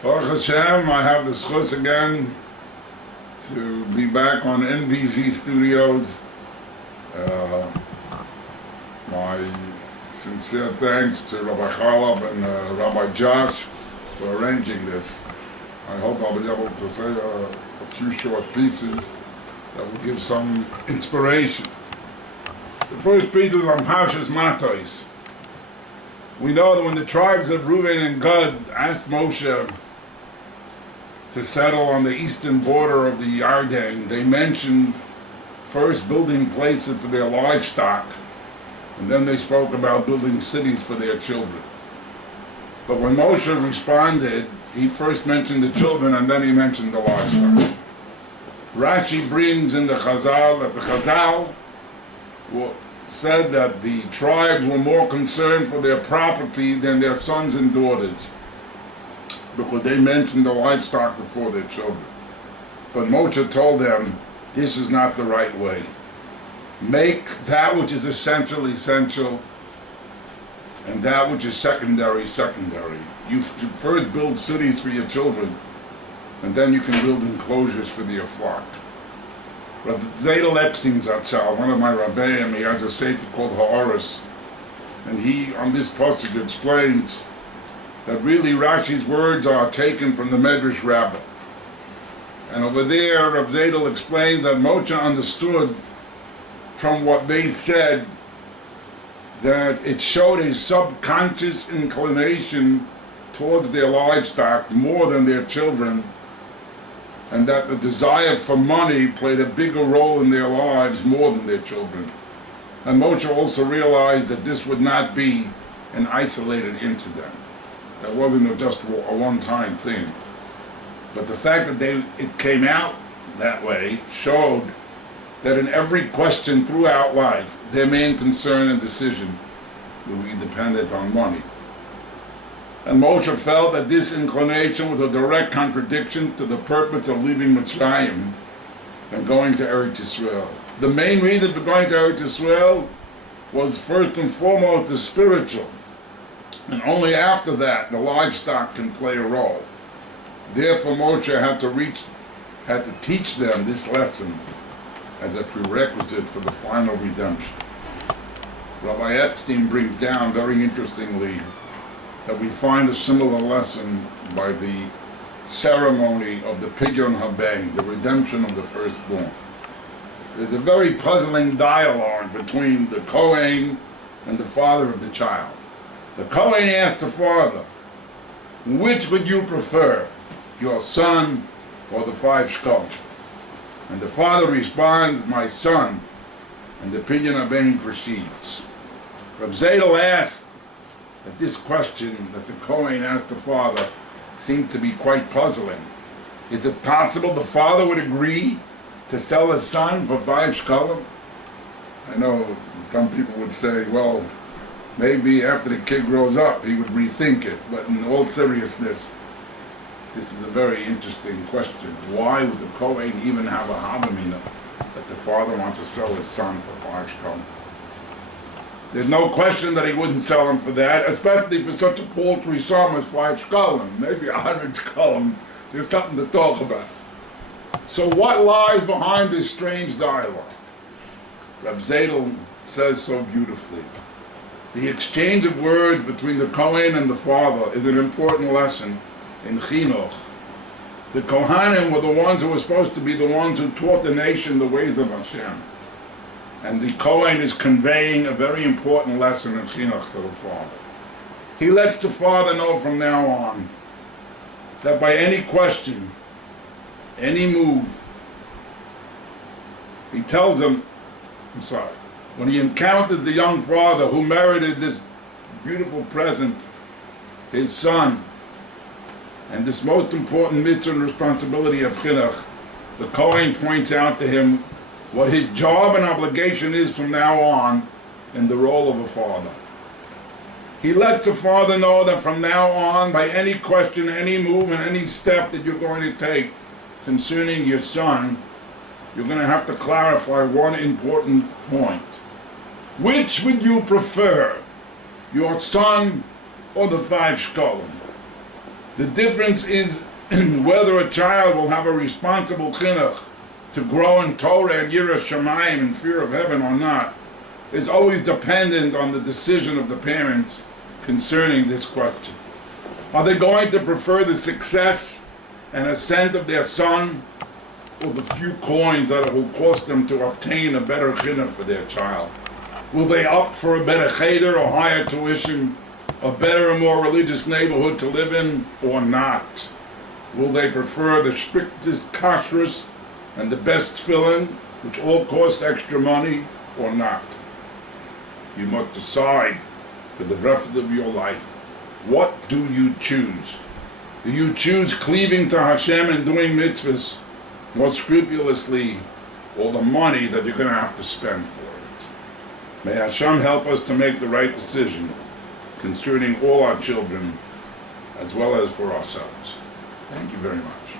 Baruch Hashem, I have the schutz again to be back on NVZ Studios. My sincere thanks to Rabbi Charlov and Rabbi Josh for arranging this. I hope I'll be able to say a few short pieces that will give some inspiration. The first piece is on Hashas Matos. We know that when the tribes of Reuven and Gad asked Moshe to settle on the eastern border of the Yarden, they mentioned first building places for their livestock, and then they spoke about building cities for their children. But when Moshe responded, he first mentioned the children and then he mentioned the livestock. Rashi brings in the Chazal that the Chazal said that the tribes were more concerned for their property than their sons and daughters, because they mentioned the livestock before their children. But Moshe told them, this is not the right way. Make that which is essential, essential, and that which is secondary, secondary. You first build cities for your children, and then you can build enclosures for your flock. Rabbi Zedel Epstein Zatzal, one of my Rabbeim, he has a sefer called Ha'aris, and he, on this passage, explains that really Rashi's words are taken from the Medrash Rabbah. And over there, Rabbi Zedel explains that Moshe understood from what they said that it showed a subconscious inclination towards their livestock more than their children, and that the desire for money played a bigger role in their lives more than their children. And Moshe also realized that this would not be an isolated incident. That wasn't just a one-time thing. But the fact that it came out that way showed that in every question throughout life, their main concern and decision will be dependent on money. And Moshe felt that this inclination was a direct contradiction to the purpose of leaving Mitzrayim and going to Eretz Yisrael. The main reason for going to Eretz Yisrael was first and foremost the spiritual, and only after that the livestock can play a role. Therefore Moshe had to teach them this lesson as a prerequisite for the final redemption. Rabbi Epstein brings down very interestingly that we find a similar lesson by the ceremony of the Pidyon Habay, the redemption of the firstborn. There's a very puzzling dialogue between the Kohen and the father of the child. The Kohen asked the father, which would you prefer, your son or the 5 shekels? And the father responds, my son, and the Pidyon Habay proceeds. Reb Zedel asked that this question that the Kohen asked the father seemed to be quite puzzling. Is it possible the father would agree to sell his son for 5 shekels? I know some people would say, well, maybe after the kid grows up he would rethink it, but in all seriousness, this is a very interesting question. Why would the Kohen even have a havamina that the father wants to sell his son for 5 shekels? There's no question that he wouldn't sell him for that, especially for such a paltry sum as 5 shekels, maybe 100 shekels. There's something to talk about. So what lies behind this strange dialogue? Reb Zedel says so beautifully. The exchange of words between the Kohen and the father is an important lesson in Chinuch. The Kohanim were the ones who were supposed to be the ones who taught the nation the ways of Hashem. And the Kohen is conveying a very important lesson in Chinuch to the father. He lets the father know from now on that by any question, any move, he tells him, when he encountered the young father who merited this beautiful present, his son, and this most important mitzvah and responsibility of Chinuch, the Kohen points out to him what his job and obligation is from now on in the role of a father. He lets the father know that from now on, by any question, any move, and any step that you're going to take concerning your son, you're going to have to clarify one important point. Which would you prefer, your son or the 5 shekels? The difference is whether a child will have a responsible chinuch to grow in Torah and Yiras Shamayim and fear of heaven or not is always dependent on the decision of the parents concerning this question. Are they going to prefer the success and ascent of their son or the few coins that it will cost them to obtain a better chinuch for their child? Will they opt for a better cheder or higher tuition, a better and more religious neighborhood to live in, or not? Will they prefer the strictest kashrus and the best tefillin, which all cost extra money, or not? You must decide for the rest of your life. What do you choose? Do you choose cleaving to Hashem and doing mitzvahs more scrupulously, or the money that you're going to have to spend for it? May Hashem help us to make the right decision concerning all our children, as well as for ourselves. Thank you very much.